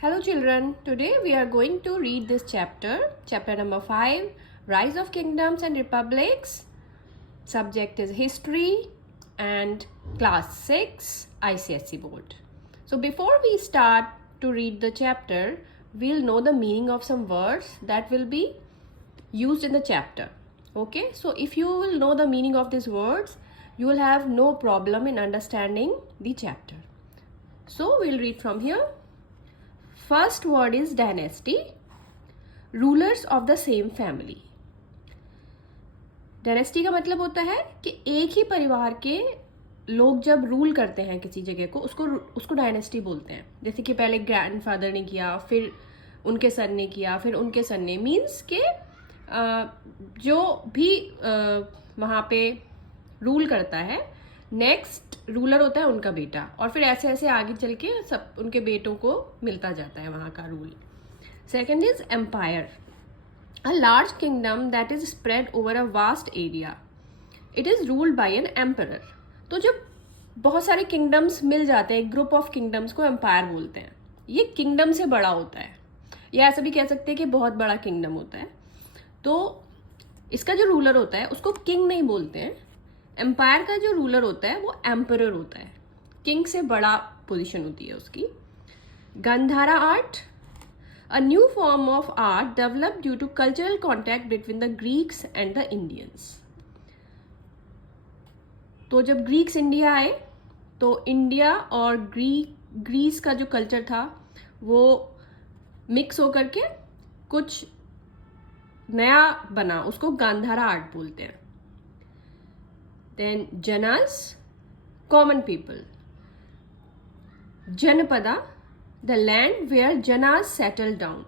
Hello children, today we are going to read this chapter number 5, Rise of Kingdoms and Republics. Subject is History and Class 6 ICSE Board. So before we start to read the chapter, we'll know the meaning of some words that will be used in the chapter. Okay, so if you will know the meaning of these words, you will have no problem in understanding the chapter. So we'll read from here. First word is dynasty, rulers of the same family. Dynasty का मतलब होता है कि एक ही परिवार के लोग जब रूल करते हैं किसी जगह को उसको डायनेस्टी बोलते हैं. जैसे कि पहले ग्रैंडफादर ने किया, फिर उनके सन ने किया, फिर उनके सन ने. मीन्स के जो भी वहाँ पे रूल करता है, नेक्स्ट रूलर होता है उनका बेटा, और फिर ऐसे ऐसे आगे चल के सब उनके बेटों को मिलता जाता है वहाँ का rule. Second is empire, a large kingdom that is spread over a vast area. It is ruled by an emperor. तो जब बहुत सारे किंगडम्स मिल जाते हैं, एक ग्रुप ऑफ किंगडम्स को एम्पायर बोलते हैं. ये किंगडम से बड़ा होता है, या ऐसा भी कह सकते हैं कि बहुत बड़ा किंगडम होता है. तो इसका जो रूलर होता है उसको किंग नहीं बोलते हैं. एम्पायर का जो रूलर होता है वो एम्परर होता है. किंग से बड़ा पोजीशन होती है उसकी. Gandhara art, a new form of art developed due to cultural contact between the Greeks and the Indians. तो जब ग्रीक्स इंडिया आए तो इंडिया और ग्रीस का जो कल्चर था वो मिक्स होकर के कुछ नया बना, उसको गांधारा आर्ट बोलते हैं. Then Janas, common people. Janapada, the land where Janas settled down.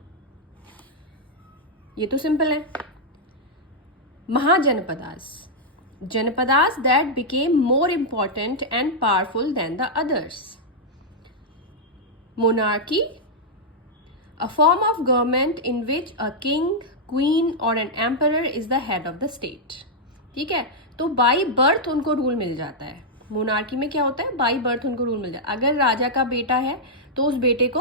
ये तो सिंपल है. Mahajanapadas, Janapadas that became more important and powerful than the others. Monarchy, a form of government in which a king, queen or an emperor is the head of the state. ठीक है, तो by birth उनको rule मिल जाता है. Monarchy में क्या होता है, बाई बर्थ उनको रूल मिल जाता है. अगर राजा का बेटा है तो उस बेटे को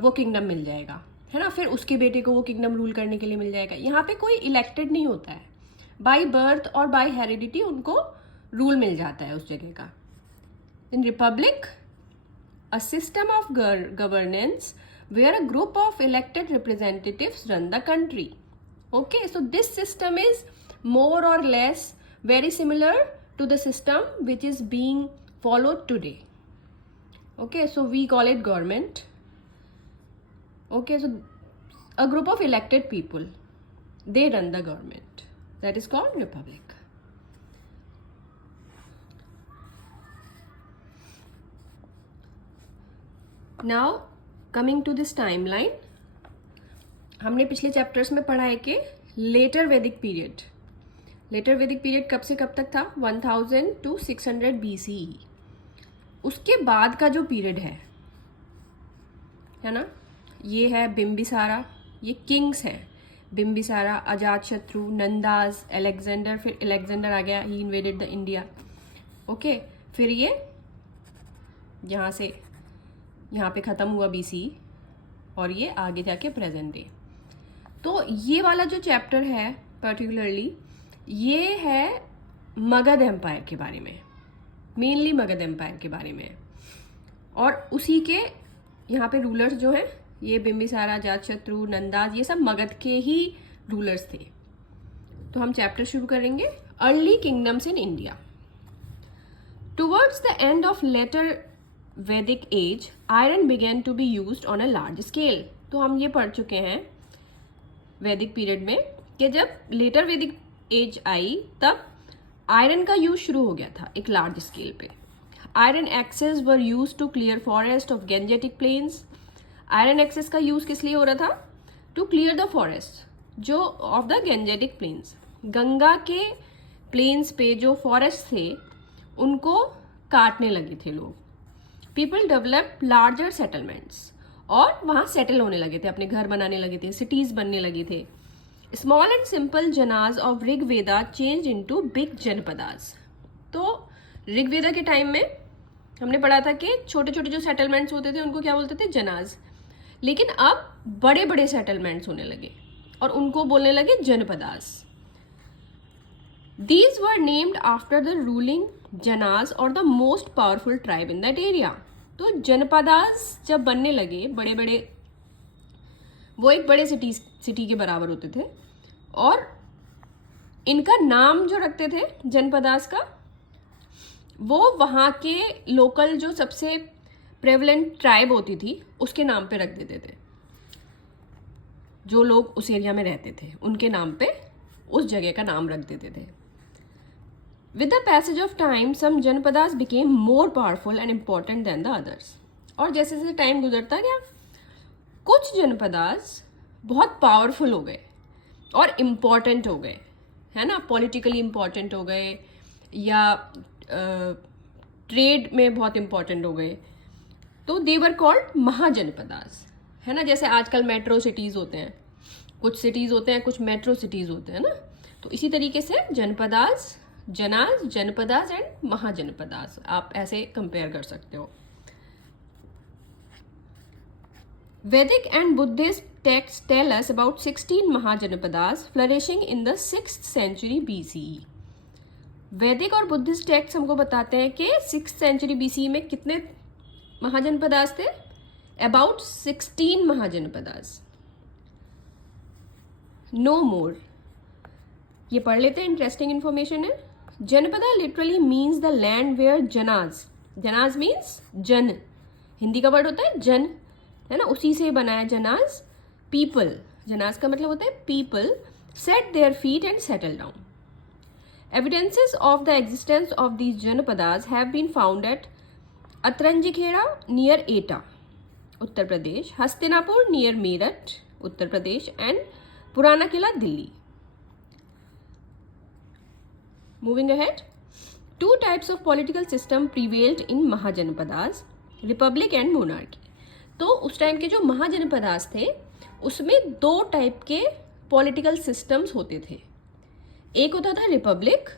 वो किंगडम मिल जाएगा, है ना. फिर उसके बेटे को वो किंगडम रूल करने के लिए मिल जाएगा. यहाँ पे कोई इलेक्टेड नहीं होता है. बाई बर्थ और बाई हेरिडिटी उनको रूल मिल जाता है उस जगह का. In republic, a system of governance where a group of elected representatives run the country. Okay, so this system is more or less very similar to the system which is being followed today. Okay, so we call it government. Okay, so a group of elected people, they run the government. That is called republic. Now coming to this timeline, हमने पिछले chapters में पढ़ा है कि letter वैदिक period. Letter वैदिक period कब से कब तक था, 1000 to 600 BCE. उसके बाद का जो पीरियड है ना, ये है बिम्बिसारा. ये किंग्स हैं, बिम्बिसारा, अजातशत्रु, नंदाज, अलेक्जेंडर. फिर अलेक्जेंडर आ गया, ही इन्वेडेड द इंडिया. ओके, फिर ये यहाँ से यहाँ पे ख़त्म हुआ BCE, और ये आगे जाके प्रेजेंट डे. तो ये वाला जो चैप्टर है पर्टिकुलरली, ये है मगध एम्पायर के बारे में, मेनली मगध एम्पायर के बारे में. और उसी के यहाँ पे रूलर्स जो हैं, ये बिम्बिसारा, अजातशत्रु, नंदाज, ये सब मगध के ही रूलर्स थे. तो हम चैप्टर शुरू करेंगे. Early kingdoms in India. Towards the end of later Vedic age, iron began to be used on a large scale. तो हम ये पढ़ चुके हैं वैदिक पीरियड में कि जब लेटर वैदिक एज आई तब आयरन का यूज शुरू हो गया था एक लार्ज स्केल पे. Iron axes were used to clear forest of Gangetic plains. Iron axes का यूज किस लिए हो रहा था, टू क्लियर द फॉरेस्ट जो of the Gangetic plains. Ganga के प्लेन्स पे जो फॉरेस्ट थे उनको काटने लगे थे लोग. पीपल डेवलप लार्जर सेटलमेंट्स, और वहाँ सेटल होने लगे थे, अपने घर बनाने लगे थे, सिटीज बनने लगे थे. Small and simple janas of Rigveda change into big janapadas. तो ऋग्वेदा के टाइम में हमने पढ़ा था कि छोटे छोटे जो सेटलमेंट्स होते थे उनको क्या बोलते थे, जनाज. लेकिन अब बड़े बड़े सेटलमेंट्स होने लगे और उनको बोलने लगे Janapadas. These were named after the ruling Janas or the most powerful tribe in that area. तो जनपदास जब बनने लगे, बड़े बड़े, वो एक बड़े सिटी के बराबर होते थे, और इनका नाम जो रखते थे जनपदास का, वो वहाँ के लोकल जो सबसे प्रेवलेंट ट्राइब होती थी उसके नाम पे रख देते थे। जो लोग उस एरिया में रहते थे उनके नाम पे उस जगह का नाम रख देते थे। With the passage of time, some Janapadas became more powerful and important than the others. और जैसे जैसे टाइम गुजरता गया, कुछ जनपदास बहुत पावरफुल हो गए और इम्पॉर्टेंट हो गए, है ना, पॉलिटिकली इम्पॉर्टेंट हो गए या ट्रेड में बहुत इम्पॉर्टेंट हो गए, तो दे वर कॉल्ड महाजनपदास, है ना। जैसे आजकल मेट्रो सिटीज़ होते हैं, कुछ सिटीज़ होते हैं, कुछ मेट्रो सिटीज़ होते हैं ना, तो इसी तरीके से जनपदास, जनास, जनपदास एंड महाजनपदास आप ऐसे कंपेयर कर सकते हो। Vedic and Buddhist texts tell us about 16 Mahajanapadas flourishing in the 6th century BCE. वैदिक और बुद्धिस्ट टेक्स्ट हमको बताते हैं कि 6th century BCE में कितने महाजनपदास थे? About 16 mahajanapadas, no more. ये पढ़ लेते हैं, इंटरेस्टिंग इंफॉर्मेशन है। Janapada literally means the land where janas, janas means jan, Hindi का वर्ड होता है जन, है ना, उसी से बनाया जनाज, पीपल, जनाज का मतलब होता है people, set their feet and settle down. Evidences of the existence of these janapadas have been found at Atranjikhera near Etah, Uttar Pradesh, Hastinapur near Meerut, Uttar Pradesh, and Purana Qila, Delhi. Moving ahead, 2 types of political system prevailed in Mahajanapadas, Republic and Monarchy. तो उस time के जो महाजनपदास थे उसमें 2 type के political systems होते थे। एक होता था रिपब्लिक,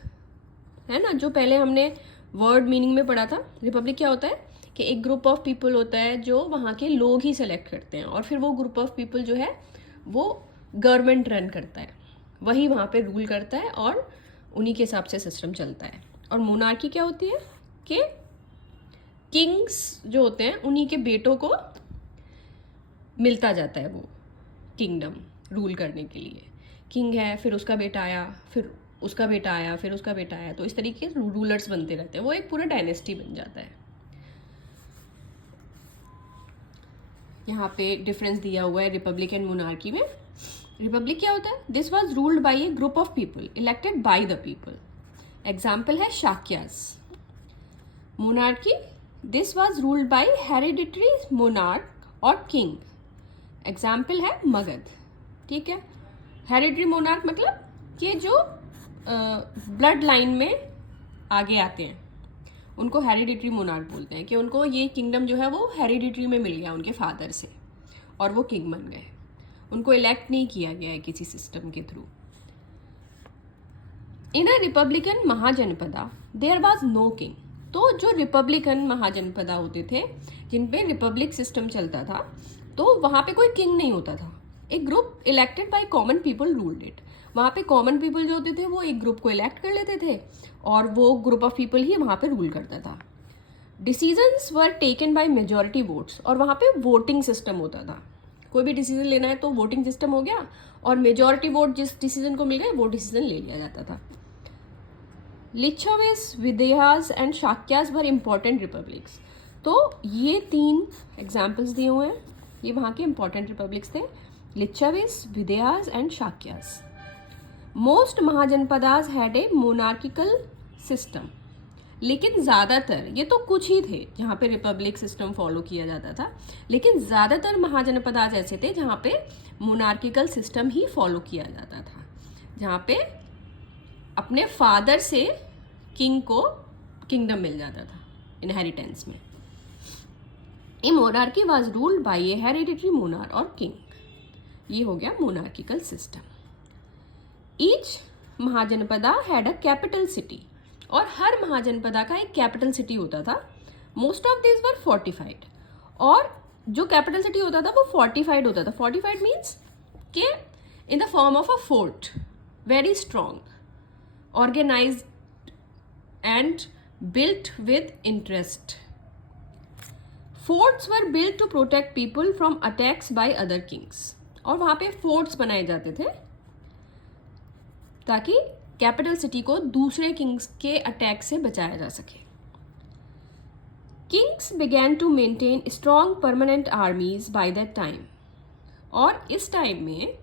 है ना, जो पहले हमने वर्ड मीनिंग में पढ़ा था। रिपब्लिक क्या होता है कि एक ग्रुप ऑफ पीपल होता है जो वहाँ के लोग ही सेलेक्ट करते हैं, और फिर वो ग्रुप ऑफ पीपल जो है वो गवर्नमेंट रन करता है, वही वहाँ पे रूल करता है और उन्हीं के हिसाब से सिस्टम चलता है। और मोनार्की क्या होती है कि किंग्स जो होते हैं उन्हीं के बेटों को मिलता जाता है वो किंगडम रूल करने के लिए। किंग है, फिर उसका बेटा आया, फिर उसका बेटा आया, फिर उसका बेटा आया, तो इस तरीके से रूलर्स बनते रहते हैं, वो एक पूरा डायनेस्टी बन जाता है। यहाँ पे डिफरेंस दिया हुआ है रिपब्लिक एंड मोनार्की में। रिपब्लिक क्या होता है? This was ruled by a group of people elected by the people. Example है Shakyas. Monarchy, this was ruled by hereditary monarch और किंग। एग्जाम्पल है मगध। ठीक है, हेरिडिटरी मोनार्क मतलब कि जो ब्लड लाइन में आगे आते हैं उनको हेरिडिटरी मोनार्क बोलते हैं, कि उनको ये किंगडम जो है वो हेरिडिटरी में मिल गया उनके फादर से और वो किंग बन गए, उनको इलेक्ट नहीं किया गया है किसी सिस्टम के through. In a republican mahajanapada there was no king. तो जो रिपब्लिकन महाजनपदा होते थे जिन पे रिपब्लिक सिस्टम चलता था, तो वहाँ पे कोई किंग नहीं होता था, एक group elected by common people ruled it. वहाँ पे कॉमन पीपल जो होते थे वो एक ग्रुप को इलेक्ट कर लेते थे और वो ग्रुप ऑफ पीपल ही वहाँ पे रूल करता था। Decisions were taken by majority votes, और वहाँ पे वोटिंग सिस्टम होता था। कोई भी डिसीजन लेना है तो वोटिंग सिस्टम हो गया और मेजॉरिटी वोट जिस डिसीजन को मिल गए वो डिसीजन ले लिया जाता था। लिच्छविस, Videhas and शाक्यास were important republics. तो ये 3 एग्जाम्पल्स दिए हुए हैं, ये वहाँ के इम्पॉर्टेंट रिपब्लिक्स थे, Licchavis, Videhas and Shakyas. Most mahajanapadas had a monarchical system, लेकिन ज़्यादातर, ये तो कुछ ही थे जहाँ पे रिपब्लिक सिस्टम फॉलो किया जाता था, लेकिन ज़्यादातर महाजनपदास ऐसे थे जहाँ पे मोनार्किकल सिस्टम ही फॉलो किया जाता था, जहाँ पे अपने फादर से किंग को किंगडम मिल जाता था इनहेरिटेंस में। A monarchy was ruled by a hereditary monarch और किंग। ये हो गया monarchical system. Each mahajanapada had a capital city, और हर महाजनपदा का एक कैपिटल सिटी होता था। Most of this were fortified, और जो कैपिटल सिटी होता था वो फोर्टिफाइड होता था. फोर्टिफाइड मीन्स के in the form of a fort, very strong, organised and built with interest. Forts were built to protect people from attacks by other kings. और वहाँ पे फोर्ट्स बनाए जाते थे ताकि कैपिटल सिटी को दूसरे किंग्स के अटैक से बचाया जा सके. Kings began to maintain strong permanent armies by that time. और इस टाइम में,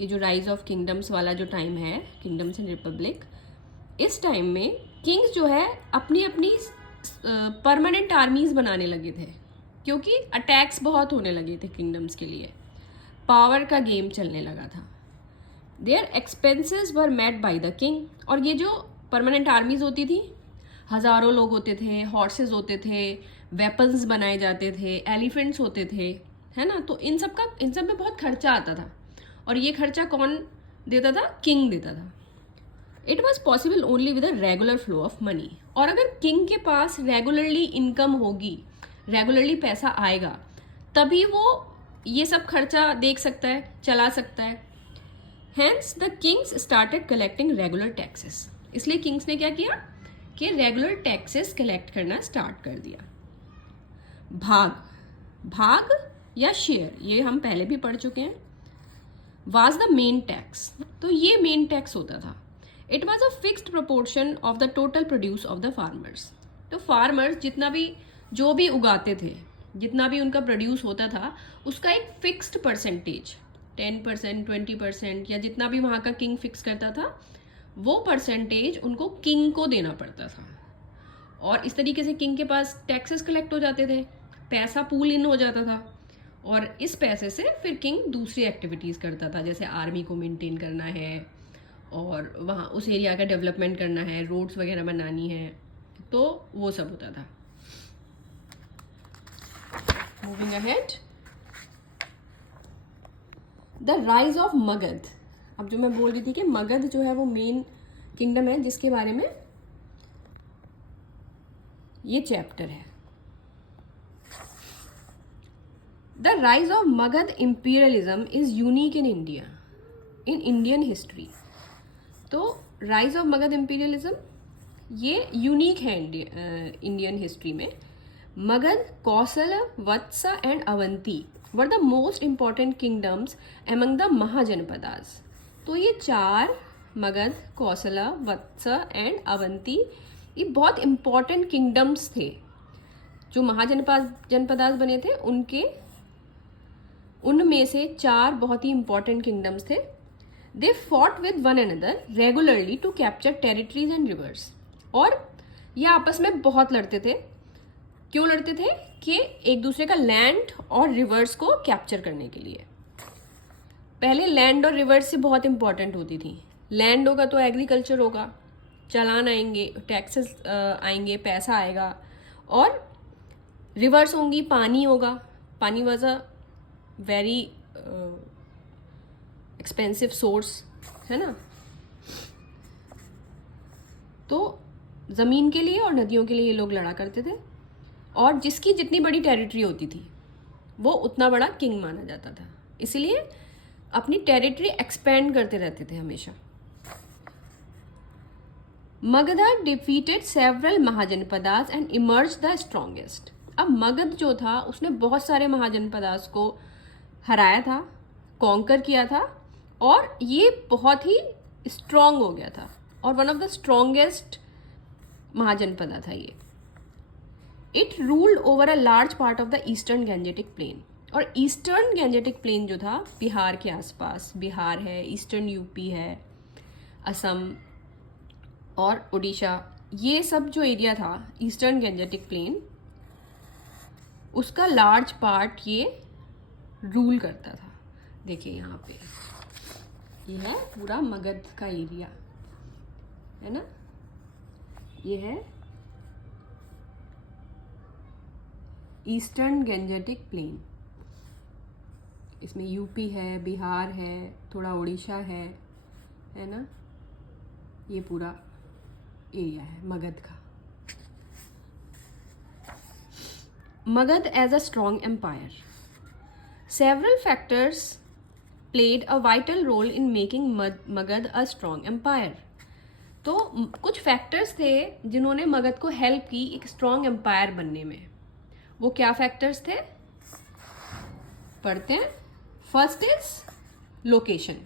ये जो राइज ऑफ किंगडम्स वाला जो टाइम है, किंगडम्स एंड रिपब्लिक, इस टाइम में किंग्स जो है अपनी अपनी परमानेंट आर्मीज बनाने लगे थे क्योंकि अटैक्स बहुत होने लगे थे किंगडम्स के लिए. पावर का गेम चलने लगा था. Their expenses were met by the king. और ये जो परमानेंट आर्मीज होती थी, हज़ारों लोग होते थे, हॉर्सेस होते थे, वेपन्स बनाए जाते थे, एलिफेंट्स होते थे, है ना. तो इन सब में बहुत खर्चा आता था. और ये खर्चा कौन देता था? किंग देता था. It was possible only with a regular flow of money. और अगर किंग के पास रेगुलरली इनकम होगी, रेगुलरली पैसा आएगा, तभी वो ये सब खर्चा देख सकता है, चला सकता है. Hence the kings started collecting regular taxes. इसलिए किंग्स ने क्या किया कि रेगुलर टैक्सेस कलेक्ट करना स्टार्ट कर दिया. भाग या शेयर, ये हम पहले भी पढ़ चुके हैं, वाज द मेन टैक्स. तो ये मेन टैक्स होता था. It was a fixed proportion of the total produce of the farmers. तो फार्मर्स जो भी उगाते थे, जितना भी उनका प्रोड्यूस होता था, उसका एक फिक्स्ड परसेंटेज, 10%, 20% या जितना भी वहाँ का किंग फिक्स करता था, वो परसेंटेज उनको किंग को देना पड़ता था. और इस तरीके से किंग के पास टैक्सेस कलेक्ट हो जाते थे, पैसा पूल इन हो जाता था. और इस पैसे से फिर किंग दूसरी एक्टिविटीज़ करता था, जैसे आर्मी को मेंटेन करना है और वहाँ उस एरिया का डेवलपमेंट करना है, रोड्स वगैरह बनानी है, तो वो सब होता था. Moving ahead, the rise of Magadh. अब जो मैं बोल रही थी कि मगध जो है वो मेन किंगडम है जिसके बारे में ये चैप्टर है. The rise of Magadha imperialism is unique in India, in Indian history. तो राइज ऑफ मगध इंपीरियलिज्म ये यूनिक है इंडियन हिस्ट्री में. Magadha, Kosala, Vatsa and Avanti were the most important kingdoms among the mahajanapadas. तो ये चार, मगध, कौशल, वत्स एंड अवंती, ये बहुत इम्पॉर्टेंट किंगडम्स थे. जो जनपदास बने थे उनमें से चार बहुत ही इम्पॉर्टेंट किंगडम्स थे. They fought with one another regularly to capture territories and rivers. और ये आपस में बहुत लड़ते थे. क्यों लड़ते थे? कि एक दूसरे का लैंड और रिवर्स को कैप्चर करने के लिए. पहले लैंड और रिवर्स से बहुत इंपॉर्टेंट होती थी. लैंड होगा तो एग्रीकल्चर होगा, चालान आएंगे, टैक्सेस आएंगे, पैसा आएगा. और रिवर्स होंगी, पानी होगा. पानी was a very expensive source, है ना. तो ज़मीन के लिए और नदियों के लिए ये लोग लड़ा करते थे. और जिसकी जितनी बड़ी टेरिटरी होती थी वो उतना बड़ा किंग माना जाता था. इसलिए अपनी टेरिटरी एक्सपेंड करते रहते थे हमेशा. Magadh defeated several mahajanapadas and emerge the strongest. अब मगध जो था उसने बहुत सारे महाजनपदास को हराया था, कॉन्कर किया था, और ये बहुत ही स्ट्रॉन्ग हो गया था. और one of the strongest mahajanapada था ये. It ruled over a large part of the eastern Gangetic plain. और ईस्टर्न गैंजेटिक प्लेन जो था बिहार के आसपास, बिहार है, ईस्टर्न यूपी है, असम और उड़ीसा, ये सब जो एरिया था ईस्टर्न गैंजेटिक प्लेन, उसका लार्ज पार्ट ये रूल करता था. देखिए यहाँ पे ये है पूरा मगध का एरिया, है ना. ये है ईस्टर्न गैंजेटिक प्लेन. इसमें यूपी है, बिहार है, थोड़ा उड़ीसा है ना. ये पूरा एरिया है मगध का. Magad as a strong empire. Several factors played a vital role in making Magad a strong empire. तो कुछ फैक्टर्स थे जिन्होंने मगध को हेल्प की एक स्ट्रॉन्ग एम्पायर बनने में. वो क्या फैक्टर्स थे पढ़ते हैं. First is location.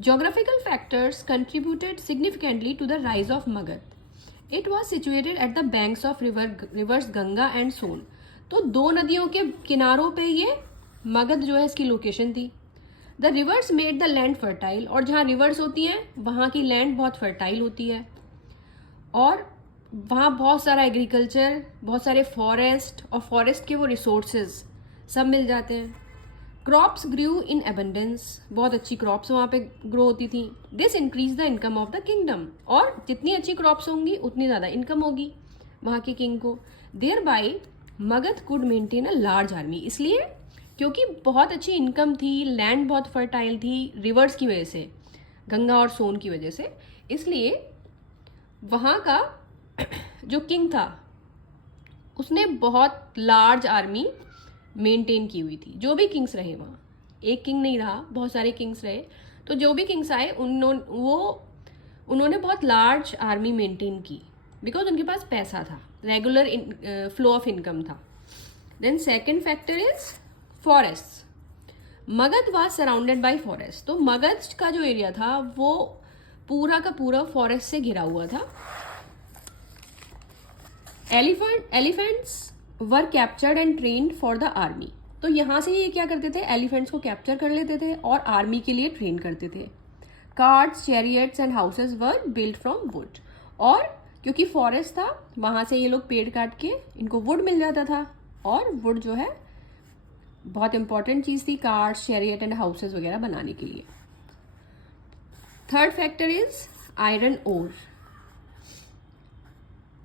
Geographical factors contributed significantly to the rise of Magad. It was situated at the banks of rivers Ganga and Son. तो दो नदियों के किनारों पे ये मगध जो है इसकी लोकेशन थी. The rivers made the land fertile. और जहाँ रिवर्स होती हैं वहाँ की लैंड बहुत फर्टाइल होती है और वहाँ बहुत सारा एग्रीकल्चर, बहुत सारे फॉरेस्ट और फॉरेस्ट के वो रिसोर्सेज सब मिल जाते हैं. क्रॉप्स ग्रू इन एबंडेंस. बहुत अच्छी क्रॉप्स वहाँ पे ग्रो होती थी. This increase the income of the kingdom. और जितनी अच्छी क्रॉप्स होंगी उतनी ज़्यादा इनकम होगी वहाँ के किंग को. Thereby Magadha could maintain a large army. इसलिए क्योंकि बहुत अच्छी इनकम थी, लैंड बहुत फर्टाइल थी रिवर्स की वजह से, गंगा और सोन की वजह से, इसलिए वहाँ का जो किंग था उसने बहुत लार्ज आर्मी मेंटेन की हुई थी. जो भी किंग्स रहे वहाँ, एक किंग नहीं रहा, बहुत सारे किंग्स रहे, तो जो भी किंग्स आए उन्होंने बहुत लार्ज आर्मी मेंटेन की बिकॉज उनके पास पैसा था, रेगुलर फ्लो ऑफ इनकम था. Then second factor is forest. Magadha was surrounded by forest. तो मगध का जो एरिया था वो पूरा का पूरा फॉरेस्ट से घिरा हुआ था. Elephants were captured and trained for the army. तो यहाँ से ये क्या करते थे, एलिफेंट्स को कैप्चर कर लेते थे और आर्मी के लिए ट्रेन करते थे. Carts, chariots and houses were built from would. और क्योंकि फॉरेस्ट था वहाँ से ये लोग पेड़ काट के इनको वुड मिल जाता था और वुड जो है बहुत इंपॉर्टेंट चीज़ थी कार्ट्स, चैरियट एंड हाउसेज वगैरह बनाने के लिए. Third factor is iron ore.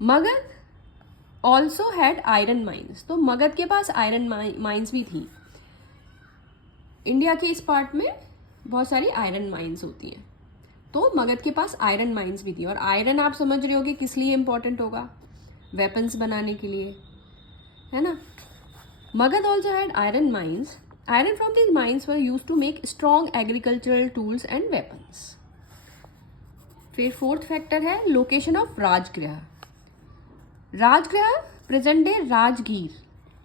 Magadha also had iron mines. तो मगध के पास आयरन माइंस भी थी. इंडिया के इस पार्ट में बहुत सारी आयरन माइंस होती हैं, तो मगध के पास आयरन माइंस भी थी. और आयरन आप समझ रहे हो कि किस लिए इंपॉर्टेंट होगा, वेपन्स बनाने के लिए, है ना. Magadha also had iron mines. Iron from these mines were used to make strong agricultural tools and weapons. फिर फोर्थ फैक्टर है location of Rajagriha. Rajagriha present day Rajgir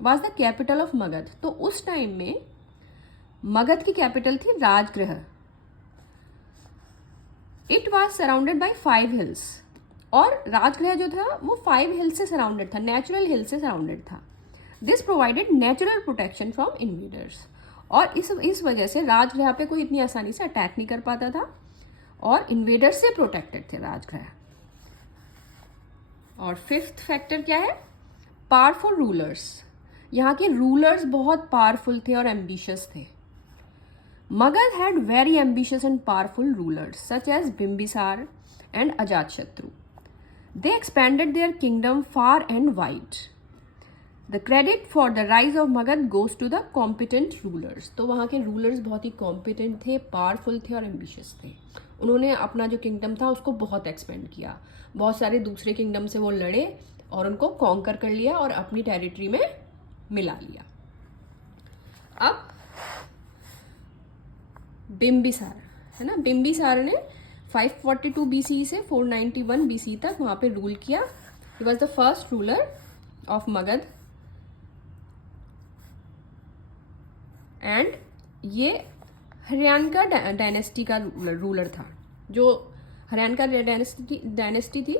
was the capital of Magadha. तो उस टाइम में मगध की कैपिटल थी Rajagriha. It was surrounded by 5 hills. और राजगृह जो था वो 5 हिल्स से सराउंडेड था, नेचुरल हिल्स से सराउंडेड था. This provided natural protection from invaders. और इस वजह से राजगृह पे कोई इतनी आसानी से अटैक नहीं कर पाता था और इन्वेडर्स से प्रोटेक्टेड थे राजगृह. और फिफ्थ फैक्टर क्या है, पावरफुल रूलर्स. यहाँ के रूलर्स बहुत पावरफुल थे और एम्बिशियस थे. Magadha had very ambitious and powerful rulers such as Bimbisara and Ajatashatru. They expanded their kingdom far and wide. The credit for the rise of Magadha goes to the competent rulers. तो वहाँ के rulers बहुत ही competent थे, powerful थे और ambitious थे. उन्होंने अपना जो किंगडम था उसको बहुत एक्सपेंड किया, बहुत सारे दूसरे किंगडम से वो लड़े और उनको कॉन्कर कर लिया और अपनी टेरिटरी में मिला लिया. अब बिम्बिसार है ना, बिम्बिसार ने 542 BCE से 491 BCE तक वहाँ पे रूल किया. He was the first ruler of Magadh and ये हरियाणा डायनेस्टी का रूलर था. जो हरियाणा का डायनेस्टी थी,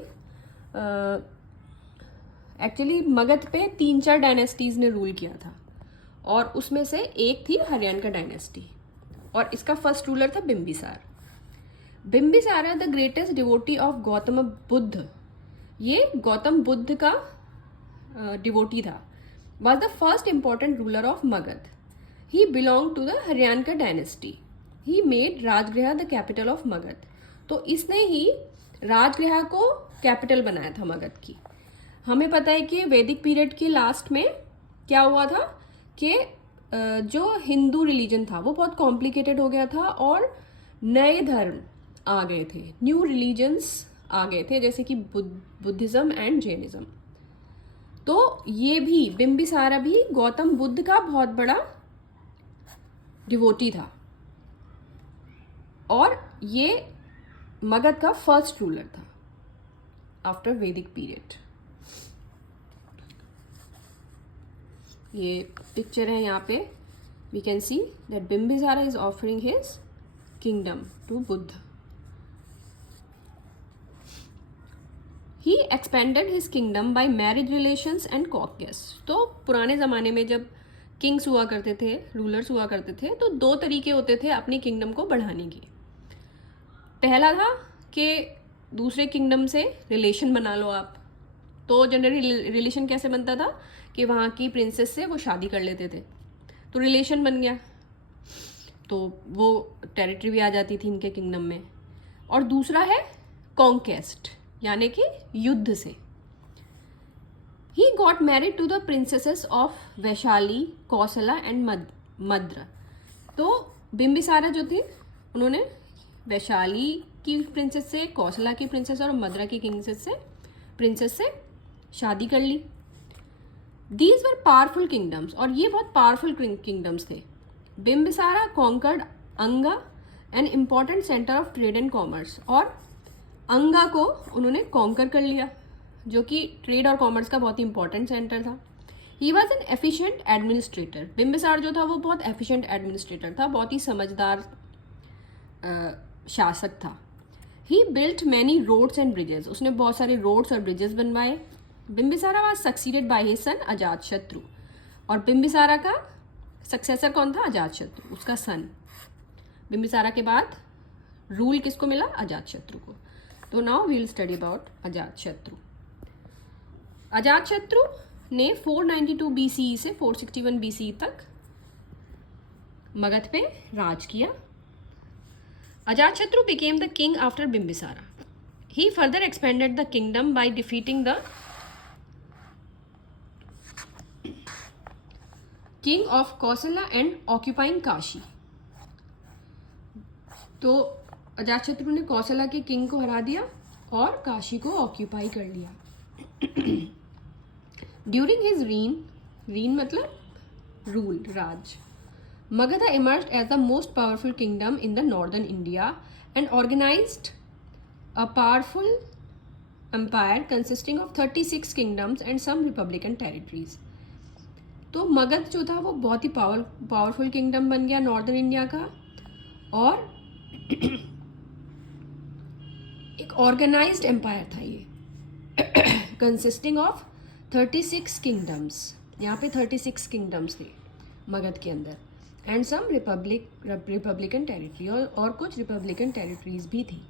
एक्चुअली मगध पे 3-4 डायनेस्टीज ने रूल किया था और उसमें से एक थी हरियाणा का डायनेस्टी और इसका फर्स्ट रूलर था Bimbisara. Bimbisara the greatest devotee of Gautama Buddha. ये गौतम बुद्ध का डिवोटी था. Was the first important ruler of Magadha. He belong to the Haryana dynasty. He made Rajagriha the capital of Magadha. तो इसने ही राजगृह को कैपिटल बनाया था मगध की. हमें पता है कि वैदिक पीरियड के लास्ट में क्या हुआ था कि जो हिंदू रिलीजन था वो बहुत कॉम्प्लिकेटेड हो गया था और नए धर्म आ गए थे, न्यू रिलीजन्स आ गए थे, जैसे कि बुद्धिज्म एंड जैनिज्म. तो ये भी बिंबिसारा भी गौतम बुद्ध का बहुत बड़ा डिवोटी था और ये मगध का फर्स्ट रूलर था आफ्टर वैदिक पीरियड। ये पिक्चर है यहाँ पे, we can see that Bimbisara is offering his kingdom to Buddha. He expanded his kingdom by marriage relations and conquest. तो पुराने ज़माने में जब किंग्स हुआ करते थे, रूलर्स हुआ करते थे, तो दो तरीके होते थे अपनी किंगडम को बढ़ाने की। पहला था कि दूसरे किंगडम से रिलेशन बना लो आप। तो जनरली रिलेशन कैसे बनता था कि वहाँ की प्रिंसेस से वो शादी कर लेते थे, तो रिलेशन बन गया, तो वो टेरिटरी भी आ जाती थी इनके किंगडम में। और दूसरा है कॉन्क्वेस्ट, यानी कि युद्ध से। He got married to the princesses of Vaishali, Kosala and Madra. तो बिंबिसारा जो थी उन्होंने वैशाली की प्रिंसेस से, कौशला की प्रिंसेस और मद्रा की प्रिंसेस से शादी कर ली। दीज वर पावरफुल किंगडम्स, और ये बहुत पावरफुल किंगडम्स थे। बिंबिसारा कॉन्कर्ड अंगा, an important centre of trade and commerce, और अंगा को उन्होंने कॉन्कर कर लिया, जो कि ट्रेड और कॉमर्स का बहुत ही इंपॉर्टेंट सेंटर था। He was an efficient administrator. Bimbisara जो था वो बहुत एफिशिएंट एडमिनिस्ट्रेटर था, बहुत ही समझदार शासक था। He built many roads and bridges, उसने बहुत सारे रोड्स और ब्रिजेस बनवाए। Bimbisara was succeeded by his son Ajatashatru, और बिंबिसारा का सक्सेसर कौन था? अजातशत्रु, उसका सन। बिंबिसारा के बाद रूल किसको मिला? अजातशत्रु को। तो now we will study about Ajatashatru. Ajatashatru ने 492 BCE से 461 BCE तक मगध पे राज किया। Ajatashatru became the king after Bimbisara. He further expanded the kingdom by defeating the king of Kausala and occupying Kashi. तो अजातशत्रु ने कौशला के किंग को हरा दिया और काशी को ऑक्यूपाई कर लिया। ड्यूरिंग हिज रीन मतलब rule, Raj, Magadha emerged as the most powerful kingdom in the northern India and organized a powerful empire consisting of 36 kingdoms and some republican territories. तो मगध जो था वो बहुत ही पावरफुल किंगडम बन गया नॉर्दर्न इंडिया का, और एक ऑर्गेनाइज्ड एम्पायर था ये, कंसिस्टिंग ऑफ 36 किंगडम्स। यहाँ पे 36 किंगडम्स थे मगध के अंदर, एंड सम रिपब्लिकन टेरिटरी, और कुछ रिपब्लिकन टेरिटरीज भी थी।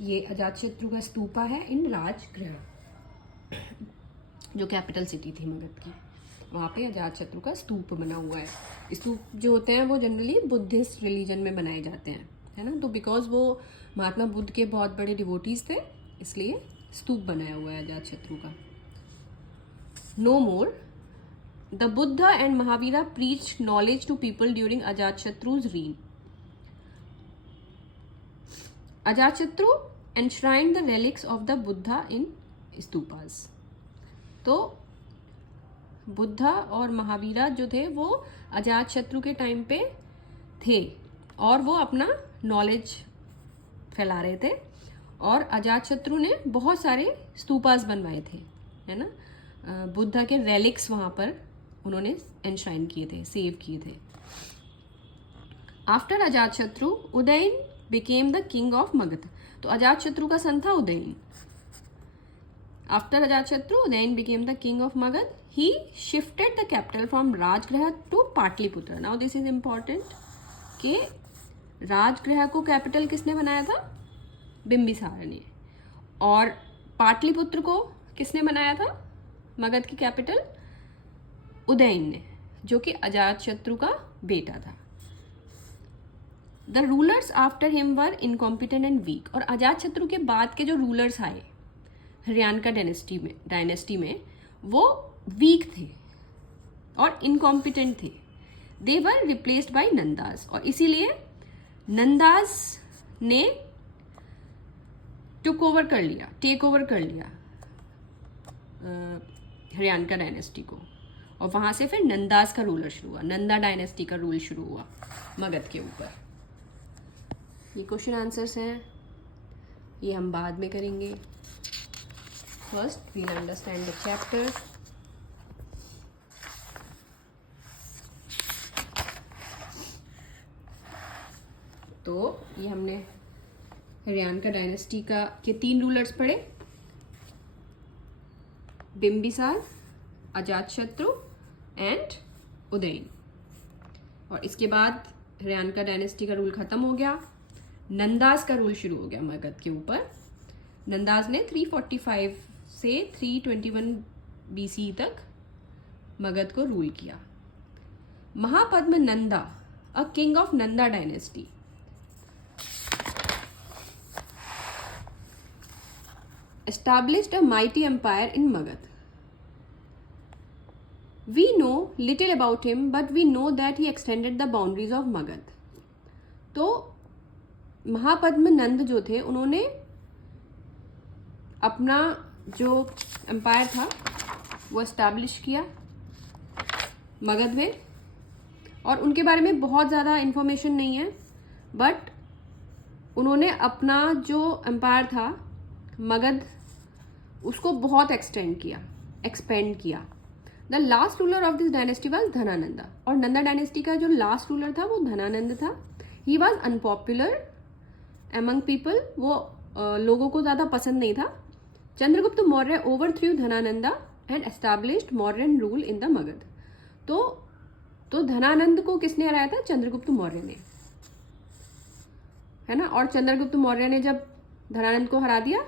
ये अजातशत्रु का स्तूपा है इन राजगृह, जो कैपिटल सिटी थी मगध की, वहाँ पे अजातशत्रु का स्तूप बना हुआ है। स्तूप जो होते हैं वो जनरली बुद्धिस्ट रिलीजन में बनाए जाते हैं, है ना। तो बिकॉज वो महात्मा बुद्ध के बहुत बड़े डिवोटीज थे, इसलिए स्तूप बनाया हुआ है अजातशत्रु का। No more, the Buddha and Mahavira preach knowledge to people during Ajatashatru's reign. Ajatashatru enshrined the relics of the Buddha in stupas. तो बुद्धा और महावीरा जो थे वो अजातशत्रु के टाइम पे थे, और वो अपना नॉलेज फैला रहे थे, और अजातशत्रु ने बहुत सारे स्तूपास बनवाए थे, है ना। बुद्धा के रेलिक्स वहाँ पर उन्होंने एनश्राइन किए थे, सेव किए थे। After Ajatashatru Udayan became the king of Magadha. तो अजातशत्रु का सन था Udayan. After Ajatashatru Udayan became the king of Magadha. He shifted the capital from Rajagriha to Pataliputra. Now this is important कि राजगृह को कैपिटल किसने बनाया था? बिंबिसार ने। और पाटलिपुत्र को किसने बनाया था मगध की कैपिटल? उदयन ने, जो कि अजातशत्रु का बेटा था। The rulers after him were incompetent and weak. और अजातशत्रु के बाद के जो रूलर्स आए हरियाणा डायनेस्टी में वो वीक थे और इनकॉम्पिटेंट थे। दे वर रिप्लेस्ड बाय नंदास, और इसीलिए नंदास ने टेक ओवर कर लिया हरियाणा डायनेस्टी को, और वहाँ से फिर नंदास का रूलर शुरू हुआ, नंदा डायनेस्टी का रूल शुरू हुआ मगध के ऊपर। ये क्वेश्चन आंसर्स हैं, ये हम बाद में करेंगे। First we'll understand the chapter. तो ये हमने हरियाणा डायनेस्टी का के 3 रूलर्स पढ़े, बिंबिसार, अजातशत्रु एंड उदयन। और इसके बाद हरियाणा डायनेस्टी का रूल खत्म हो गया, नंदास का रूल शुरू हो गया मगध के ऊपर। नंदास ने 345 से 321 BC तक मगध को रूल किया। Mahapadma Nanda, a king of Nanda dynasty, established a mighty empire in Magad. We know little about him, but we know that he extended the boundaries of Magad. तो महापद्म नंद जो थे उन्होंने अपना जो एम्पायर था वो एस्टैब्लिश किया मगध में, और उनके बारे में बहुत ज़्यादा इन्फॉर्मेशन नहीं है, बट उन्होंने अपना जो एम्पायर था मगध उसको बहुत एक्सपेंड किया। The last ruler of this dynasty was Dhanananda, और नंदा डायनेस्टी का जो लास्ट रूलर था वो धनानंद था। He was unpopular among people, वो लोगों को ज़्यादा पसंद नहीं था। Chandragupta Maurya overthrew Dhanananda and established Mauryan rule in the Magadha. तो धनानंद को किसने हराया था? चंद्रगुप्त मौर्य ने, है ना। और चंद्रगुप्त मौर्य ने जब धनानंद को हरा दिया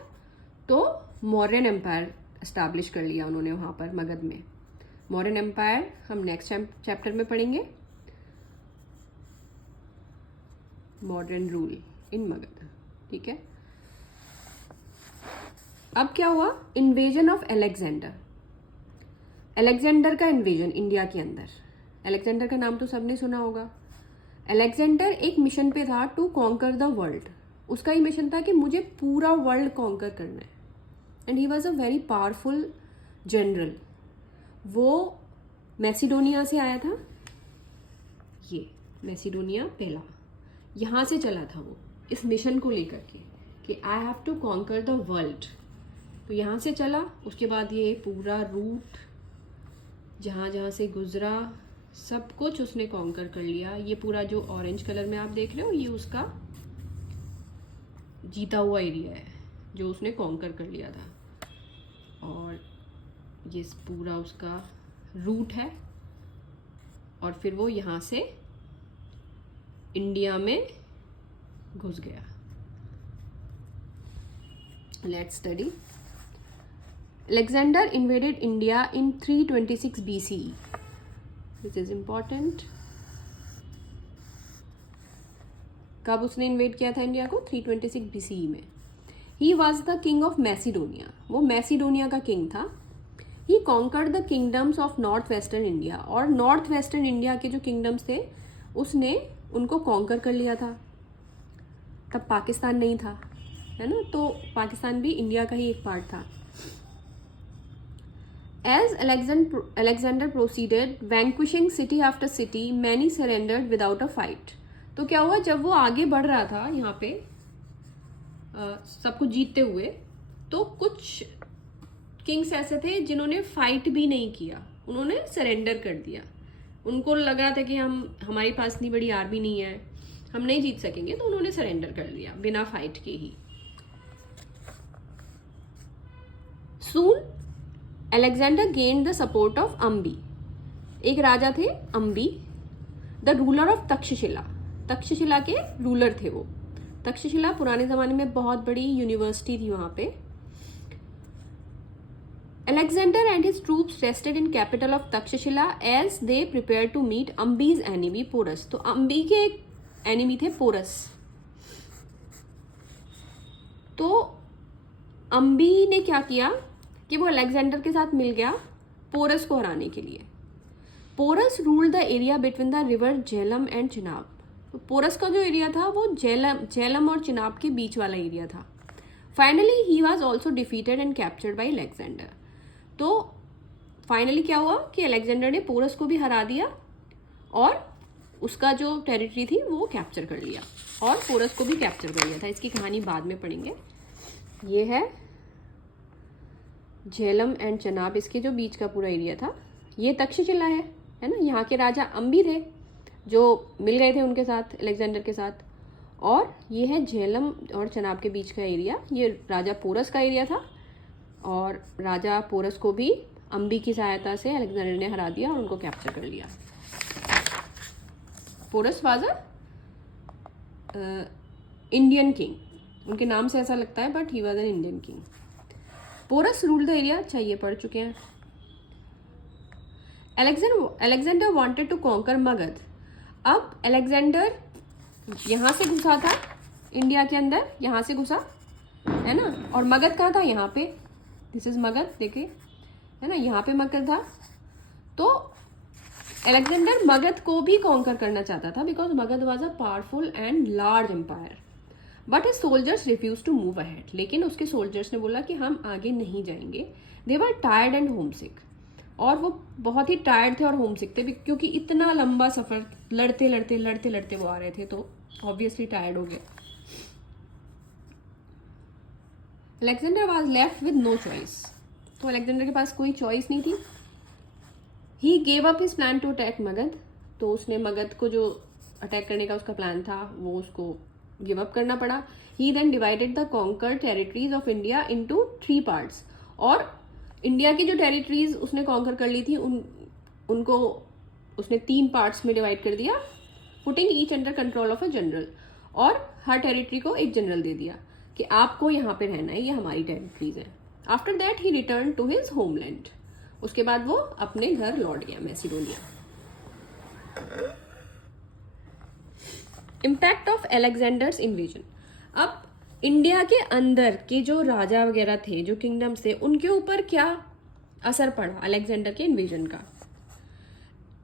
तो मौर्यन एम्पायर एस्टैब्लिश कर लिया उन्होंने वहाँ पर मगध में। मौर्यन एम्पायर हम नेक्स्ट चैप्टर में पढ़ेंगे, मॉडर्न रूल इन मगध, ठीक है। अब क्या हुआ? Invasion of Alexander. अलेक्जेंडर का इन्वेजन इंडिया के अंदर। अलेक्जेंडर का नाम तो सबने सुना होगा। अलेक्जेंडर एक मिशन पे था टू कॉन्कर द वर्ल्ड। उसका ही मिशन था कि मुझे पूरा वर्ल्ड कॉन्कर करना है, and he was a very powerful general. वो मैसिडोनिया से आया था, ये मैसिडोनिया पहला, यहाँ से चला था वो इस मिशन को लेकर के कि I have to conquer the world. तो यहाँ से चला, उसके बाद ये पूरा रूट जहाँ जहाँ से गुजरा सब कुछ उसने कॉन्कर कर लिया। ये पूरा जो ऑरेंज कलर में आप देख रहे हो ये उसका जीता हुआ एरिया है जो उसने कॉन्कर कर लिया था, और ये पूरा उसका रूट है। और फिर वो यहाँ से इंडिया में घुस गया। Let's study. Alexander invaded India in 326 BCE, which is important. कब उसने इन्वेड किया था इंडिया को? 326 BCE में। He was the king of Macedonia, वो मैसिडोनिया का किंग था। He conquered the kingdoms of north western India, और नॉर्थ वेस्टर्न इंडिया के जो किंगडम्स थे उसने उनको कॉन्कर कर लिया था। तब पाकिस्तान नहीं था, है ना, तो पाकिस्तान भी इंडिया का ही एक पार्ट था। As Alexander proceeded, vanquishing city after city, many surrendered without a fight. तो क्या हुआ? जब वो आगे बढ़ रहा था यहाँ पे सब कुछ जीतते हुए, तो कुछ किंग्स ऐसे थे जिन्होंने फाइट भी नहीं किया, उन्होंने सरेंडर कर दिया। उनको लग रहा था कि हमारे पास इतनी बड़ी आर्मी नहीं है, हम नहीं जीत सकेंगे, तो उन्होंने सरेंडर कर लिया बिना फाइट के ही। Soon Alexander gained the support of Ambi. एक राजा थे Ambhi, the ruler of Takshashila. Takshashila के रूलर थे वो। तक्षशिला पुराने ज़माने में बहुत बड़ी यूनिवर्सिटी थी वहाँ पे। Alexander and his troops rested in capital of Takshashila as they prepared to meet Ambi's enemy Porus. तो अम्बी के एक एनिमी थे पोरस। तो अम्बी ने क्या किया कि वो अलेक्जेंडर के साथ मिल गया पोरस को हराने के लिए। Porus ruled the area between the river Jhelum and Chenab. तो पोरस का जो एरिया था वो झेलम और चिनाब के बीच वाला एरिया था। Finally he was also defeated and captured by Alexander. तो फाइनली क्या हुआ कि अलेक्जेंडर ने पोरस को भी हरा दिया और उसका जो टेरिटरी थी वो कैप्चर कर लिया और पोरस को भी कैप्चर कर लिया था। इसकी कहानी बाद में पढ़ेंगे। ये है झेलम एंड चनाब, इसके जो बीच का पूरा एरिया था। ये तक्षशिला है ना। यहाँ के राजा अंबी थे जो मिल गए थे उनके साथ, अलेक्जेंडर के साथ। और ये है झेलम और चनाब के बीच का एरिया, ये राजा पोरस का एरिया था। और राजा पोरस को भी अंबी की सहायता से अलेक्जेंडर ने हरा दिया और उनको कैप्चर कर लिया। Porus was a Indian king, उनके नाम से ऐसा लगता है but he was an Indian king. Porus ruled the area, अच्छा ये पढ़ चुके हैं। Alexander wanted to conquer Magadha. अब अलेक्जेंडर यहाँ से घुसा था इंडिया के अंदर, यहाँ से घुसा है ना। और मगध कहाँ था? यहाँ पे, दिस इज मगध, देखिए है ना, यहाँ पे मगध था। तो अलेक्जेंडर मगध को भी कॉन्कर करना चाहता था because Magadha was a powerful and large empire, but his soldiers refuse to move ahead. लेकिन उसके सोल्जर्स ने बोला कि हम आगे नहीं जाएंगे। दे वर टायर्ड एंड होमसिक, और वो बहुत ही टायर्ड थे और होमसिक थे क्योंकि इतना लंबा सफर लड़ते लड़ते लड़ते लड़ते वो आ रहे थे, तो ऑब्वियसली टायर्ड हो गए। Alexander was left with no choice, तो अलेक्जेंडर के पास कोई चॉइस नहीं थी। He gave up his plan to attack Magadha, तो उसने मगध को जो अटैक करने का उसका प्लान था वो उसको गिव अप करना पड़ा। He then divided the conquered territories of India into 3 parts, और इंडिया की जो टेरिटरीज उसने कॉन्कर कर ली थी उनको उसने 3 पार्ट्स में डिवाइड कर दिया, putting each under control of a general, और हर टेरिटरी को एक जनरल दे दिया कि आपको यहाँ पे रहना है, ये हमारी टेरिटरीज है। After that he return to his homeland, उसके बाद वो अपने घर लौट गया Macedonia. Impact of Alexander's invasion. अब इंडिया के अंदर के जो राजा वगैरह थे, जो किंगडम्स थे, उनके ऊपर क्या असर पड़ा अलेक्जेंडर के इन्वेजन का।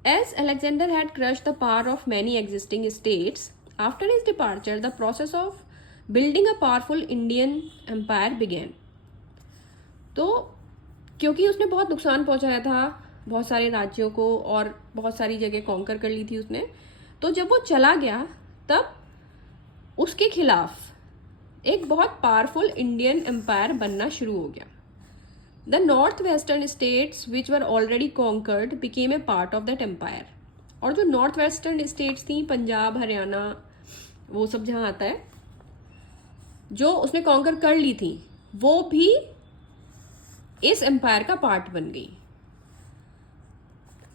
As Alexander had crushed the power of many existing states, after his departure the process of building a powerful Indian empire began. तो क्योंकि उसने बहुत नुकसान पहुंचाया था बहुत सारे राज्यों को और बहुत सारी जगह कॉन्कर कर ली थी उसने, तो जब वो चला गया तब उसके खिलाफ एक बहुत पावरफुल इंडियन एम्पायर बनना शुरू हो गया। The north western states which were already conquered became a part of that empire. और जो नॉर्थ वेस्टर्न स्टेट्स थी, पंजाब, हरियाणा, वो सब जहाँ आता है, जो उसने कॉन्कर कर ली थी, वो भी इस एम्पायर का पार्ट बन गई।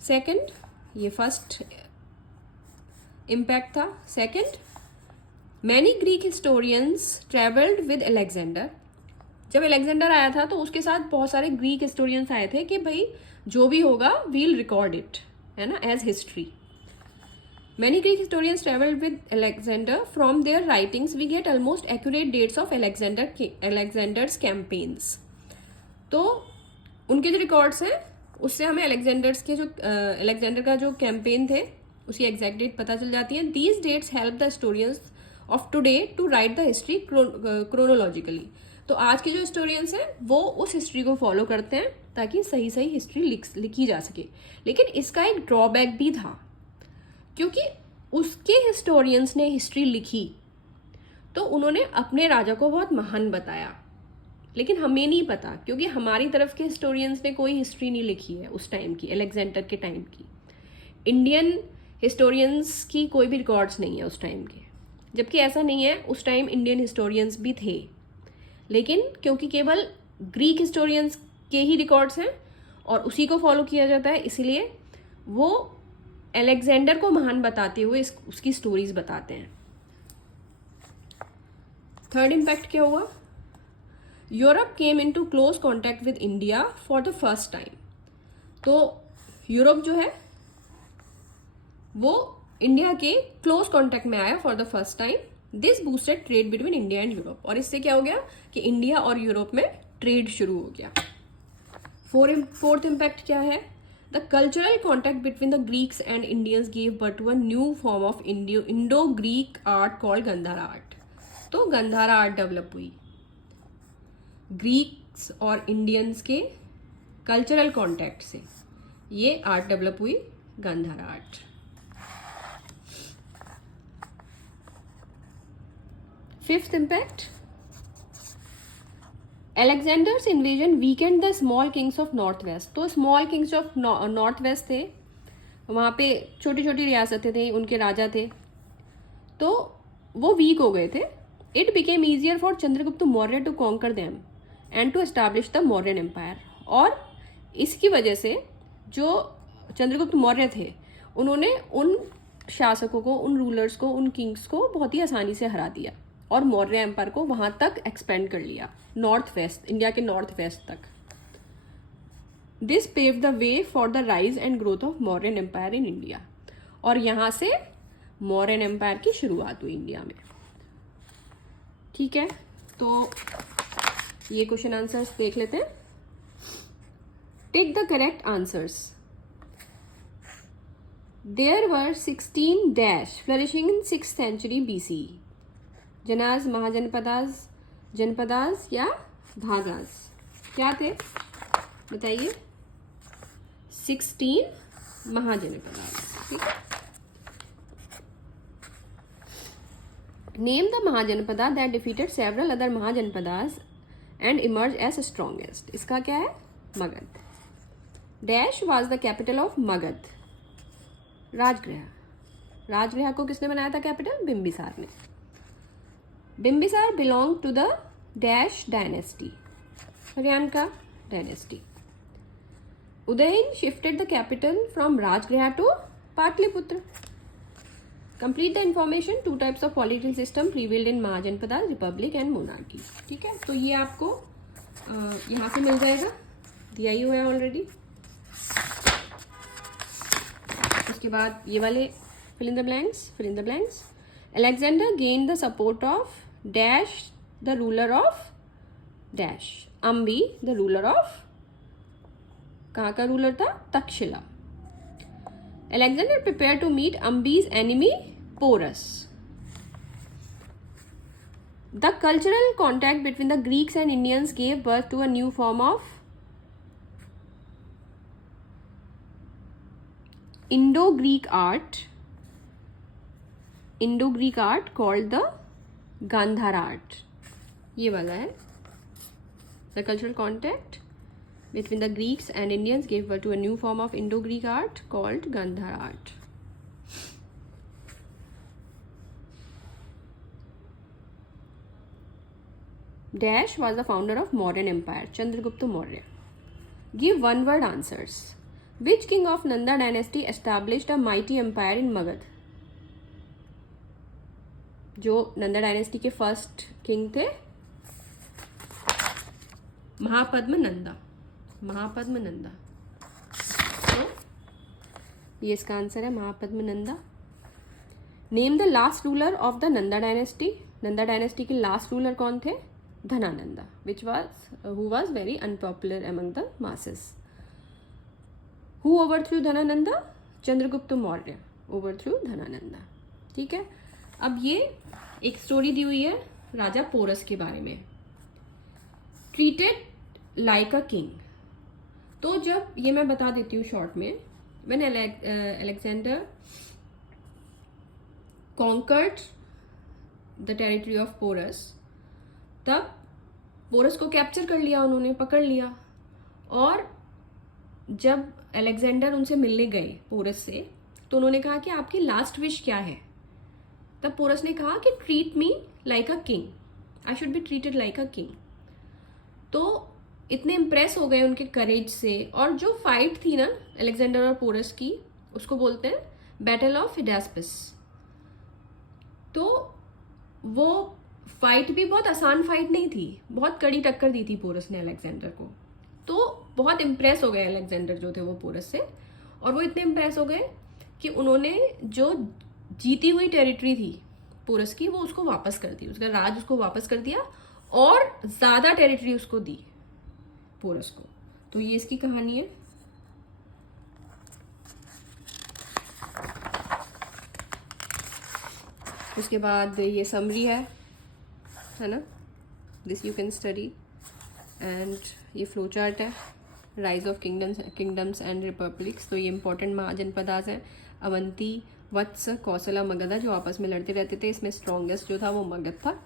सेकंड, ये फर्स्ट इम्पैक्ट था। Second, many Greek historians travelled with Alexander. जब अलेक्जेंडर आया था तो उसके साथ बहुत सारे ग्रीक हिस्टोरियंस आए थे कि भाई जो भी होगा वील रिकॉर्ड इट, है ना, as history. Many Greek historians travelled with Alexander, from their writings we get almost accurate dates of Alexander's campaigns. तो उनके जो रिकॉर्ड्स हैं उससे हमें अलेक्जेंडर का जो कैंपेन थे उसकी एग्जैक्ट डेट पता चल जाती है। These dates help the historians of today to write the history chronologically. तो आज के जो हिस्टोरियंस हैं वो उस हिस्ट्री को फॉलो करते हैं ताकि सही सही हिस्ट्री लिखी जा सके। लेकिन इसका एक ड्रॉबैक भी था, क्योंकि उसके हिस्टोरियंस ने हिस्ट्री लिखी तो उन्होंने अपने राजा को बहुत महान बताया, लेकिन हमें नहीं पता क्योंकि हमारी तरफ के हिस्टोरियंस ने कोई हिस्ट्री नहीं लिखी है उस टाइम की, अलेक्जेंडर के टाइम की। इंडियन हिस्टोरियंस की कोई भी रिकॉर्ड्स नहीं है उस टाइम के, जबकि ऐसा नहीं है, उस टाइम इंडियन हिस्टोरियंस भी थे, लेकिन क्योंकि केवल ग्रीक हिस्टोरियंस के ही रिकॉर्ड्स हैं और उसी को फॉलो किया जाता है, इसीलिए वो अलेक्जेंडर को महान बताते हुए उसकी स्टोरीज बताते हैं। थर्ड इम्पैक्ट क्या हुआ? Europe came into close contact with India for the first time. तो यूरोप जो है वो इंडिया के क्लोज कॉन्टैक्ट में आया for the first time. This boosted trade between India and Europe, और इससे क्या हो गया कि इंडिया और यूरोप में ट्रेड शुरू हो गया। फोर्थ इम्पैक्ट क्या है? The cultural contact between the Greeks and Indians give birth to a new form of Indo Greek art called Gandhara art. तो गंधारा आर्ट डेवलप हुई ग्रीक्स और इंडियंस के कल्चरल कॉन्टैक्ट से ये आर्ट डेवलप हुई, Gandhara art. Fifth impact, Alexander's invasion weakened the small kings of north west. तो small kings of north west थे, वहाँ पे छोटी छोटी रियासतें थे, उनके राजा थे, तो वो वीक हो गए थे। It became easier for Chandragupta Maurya to conquer them and to establish the Mauryan empire. और इसकी वजह से जो चंद्रगुप्त मौर्य थे, उन्होंने उन शासकों को, उन रूलर्स को, उन किंग्स को बहुत ही आसानी से हरा दिया और मौर्य एम्पायर को वहां तक एक्सपेंड कर लिया, नॉर्थ वेस्ट, इंडिया के नॉर्थ वेस्ट तक। This pave the way for the rise and growth of Mauryan empire in India. और यहां से मौर्यन एम्पायर की शुरुआत हुई इंडिया में। ठीक है, तो ये क्वेश्चन आंसर्स देख लेते हैं। Take the correct answers. There were 16 dash flourishing in 6th century BC। Janas, mahajanapadas, janapadas या भागाज, क्या थे बताइए? 16 महाजनपदाज। ठीक है, name the mahajanapada that defeated several other mahajanapadas and emerge as strongest. इसका क्या है? Magadha. Dash was the capital of Magadha? Rajgriha. Rajgriha को किसने बनाया था कैपिटल? बिंबिसार ने। Bimbisara belong to the dash dynasty, Haryana dynasty. Udayan shifted the capital from Rajagriha to Pataliputra. Complete the information. 2 types of political system prevailed in mahajanapada, republic and monarchy. ठीक है, तो ये आपको यहाँ से मिल जाएगा, दिया ही हुआ है ऑलरेडी। उसके बाद ये वाले fill in the blanks, fill in the blanks. Alexander gain the support of dash the ruler of dash, Ambhi the ruler of, कहाँ का रूलर था? Takshashila. Alexander prepared to meet Ambi's enemy, Porus. The cultural contact between the Greeks and Indians gave birth to a new form of Indo-Greek art called the Gandhara art. ये वाला है। The cultural contact between the Greeks and Indians gave birth to a new form of Indo-Greek art called Gandhara art. Dash was the founder of Mauryan Empire, Chandragupta Maurya. Give one-word answers. Which king of Nanda dynasty established a mighty empire in Magad? जो Nanda dynasty के first king थे, महापद्म नंदा। महापद्म नंदा, तो ये इसका answer है, Mahapadma Nanda. Name the last ruler of the Nanda dynasty. Nanda dynasty के last ruler कौन थे? धनानंदा, who was very unpopular among the masses. Who overthrew धनानंदा? Chandragupta Maurya overthrew धनानंदा। ठीक है, अब ये एक स्टोरी दी हुई है राजा पोरस के बारे में। Treated like a king. तो जब ये मैं बता देती हूँ शॉर्ट में, when Alexander conquered the territory of Porus, तब पोरस को कैप्चर कर लिया उन्होंने, पकड़ लिया। और जब अलेक्जेंडर उनसे मिलने गए पोरस से, तो उन्होंने कहा कि आपकी लास्ट विश क्या है? तब पोरस ने कहा कि treat me like a king, I should be treated like a king. तो इतने इम्प्रेस हो गए उनके करेज से। और जो फाइट थी ना अलेक्जेंडर और पोरस की, उसको बोलते हैं बैटल ऑफ हिडास्पस। तो वो फाइट भी बहुत आसान फाइट नहीं थी, बहुत कड़ी टक्कर दी थी पोरस ने अलेक्जेंडर को। तो बहुत इम्प्रेस हो गए अलेक्जेंडर जो थे वो पोरस से, और वो इतने इम्प्रेस हो गए कि उन्होंने जो जीती हुई टेरिटरी थी पोरस की, वो उसको वापस कर दी, उसका राज उसको वापस कर दिया और ज्यादा टेरिटरी उसको दी पोरस को। तो ये इसकी कहानी है। उसके बाद ये समरी है ना, this you can study. And ये फ्लो चार्ट है, rise of kingdoms and republics, तो ये इंपॉर्टेंट महाजनपदास हैं। अवंती, वत्स, कौशला, मगध जो आपस में लड़ते रहते थे, इसमें स्ट्रॉन्गेस्ट जो था वो मगध था।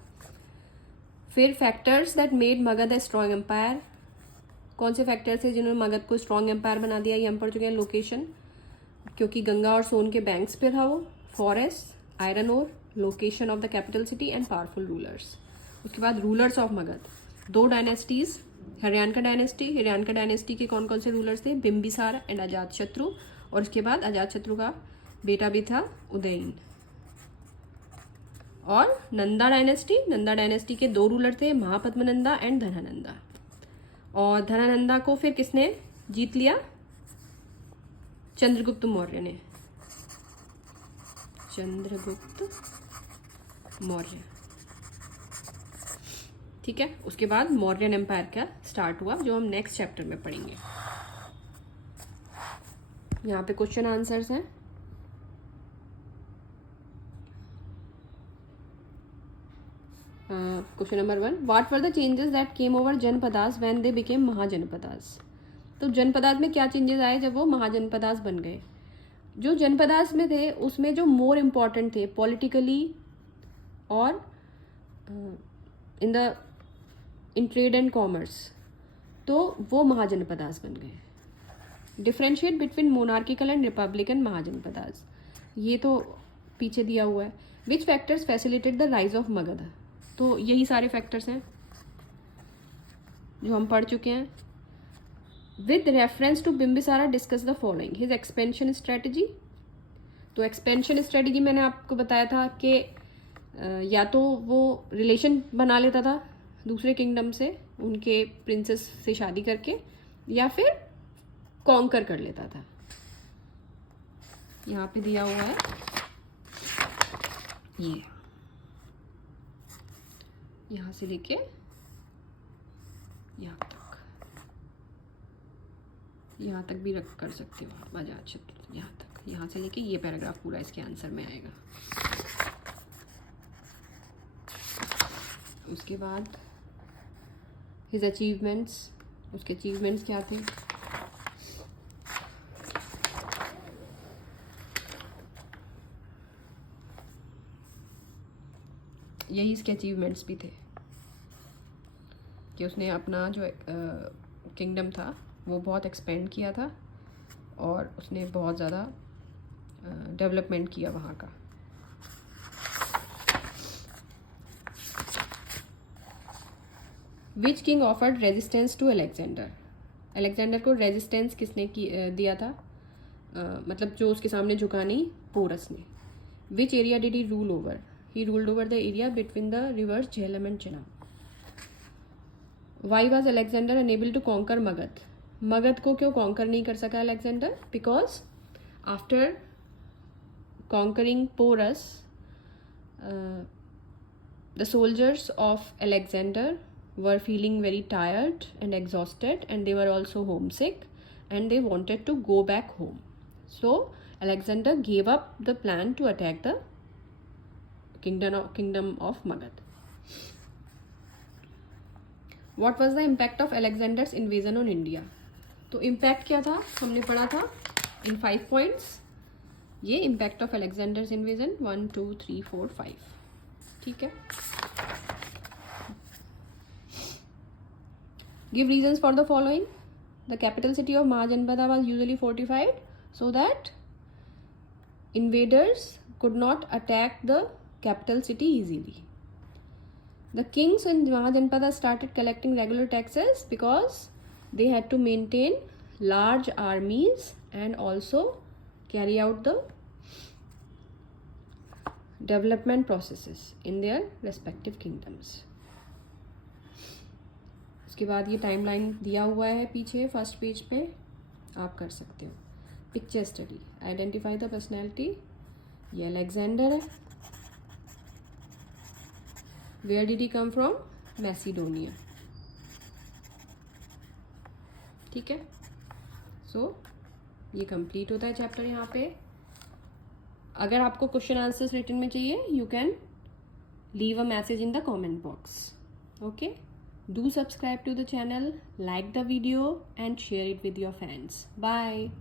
फिर factors that made Magadha a strong empire, कौन से फैक्टर्स थे जिन्होंने मगध को स्ट्रॉन्ग एम्पायर बना दिया, ये हम पढ़ चुके हैं। लोकेशन, क्योंकि गंगा और सोन के बैंक्स पे था वो। Forest, iron ore, location of the capital city and powerful rulers. उसके बाद rulers of Magadha, 2 dynasties, Haryana dynasty के कौन कौन से रूलर्स थे, बिम्बिसार एंड अजातशत्रु, और उसके बाद अजातशत्रु का बेटा भी था उदयन। और नंदा डायनेस्टी के 2 रूलर थे, महापद्मनंदा एंड धनानंदा। और धनानंदा को फिर किसने जीत लिया, चंद्रगुप्त मौर्य ने, चंद्रगुप्त मौर्य, ठीक है। उसके बाद मौर्यन एम्पायर का स्टार्ट हुआ, जो हम नेक्स्ट चैप्टर में पढ़ेंगे। यहाँ पे क्वेश्चन आंसर्स हैं। Question number 1, what were the changes that came over janapadas when they became mahajanapadas. तो जनपदास में क्या चेंजेस आए जब वो महाजनपदास बन गए। जो जनपदास में थे उसमें जो मोर इम्पॉर्टेंट थे पॉलिटिकली और इन ट्रेड एंड कॉमर्स, तो वो महाजनपदास बन गए। Differentiate between monarchical and Republican mahajanapadas, ये तो पीछे दिया हुआ है। विच factors facilitate the rise of Magadha, तो यही सारे फैक्टर्स हैं जो हम पढ़ चुके हैं। With reference to Bimbisara discuss the following, his expansion strategy. तो एक्सपेंशन स्ट्रेटजी मैंने आपको बताया था कि या तो वो रिलेशन बना लेता था दूसरे किंगडम से, उनके प्रिंसेस से शादी करके, या फिर कॉन्कर कर लेता था। यहाँ पे दिया हुआ है ये, यहाँ से लेके यहाँ तक भी रख कर सकते हो आप, अजातशत्रु यहाँ तक, यहाँ से लेके ये पैराग्राफ पूरा इसके आंसर में आएगा। उसके बाद हिज अचीवमेंट्स, उसके अचीवमेंट्स क्या थे, यही इसके अचीवमेंट्स भी थे कि उसने अपना जो किंगडम था वो बहुत एक्सपेंड किया था और उसने बहुत ज़्यादा डेवलपमेंट किया वहाँ का। Which king offered resistance to Alexander, Alexander को रेजिस्टेंस किसने दिया था, मतलब जो उसके सामने झुका नहीं, पोरस ने। Which area did he rule over, he ruled over the area between the rivers Jhelum and Chenab. Why was Alexander unable to conquer Magadha, Magadha को क्यों कॉन्कर नहीं कर सका Alexander, because after conquering Porus the soldiers of Alexander were feeling very tired and exhausted, and they were also homesick and they wanted to go back home. So Alexander gave up the plan to attack the kingdom of Magad. What was the impact of Alexander's invasion on India? तो impact क्या था हमने पढ़ा था in 5 points। ये impact of Alexander's invasion 1 2 3 4 5, ठीक है। Give reasons for the following. The capital city of Mahajanpada was usually fortified so that invaders could not attack the capital city easily. The kings in Mahajanpada started collecting regular taxes because they had to maintain large armies and also carry out the development processes in their respective kingdoms. उसके बाद ये timeline दिया हुआ है पीछे first page पे, आप कर सकते हो। Picture study, identify the personality, ये अलेक्जेंडर है। Where did he come from, Macedonia, ठीक है। सो ये कंप्लीट होता है चैप्टर यहाँ पे। अगर आपको क्वेश्चन आंसर्स रिटन में चाहिए, you can leave a message in the comment box, okay. Do subscribe to the channel, like the video and share it with your friends. Bye.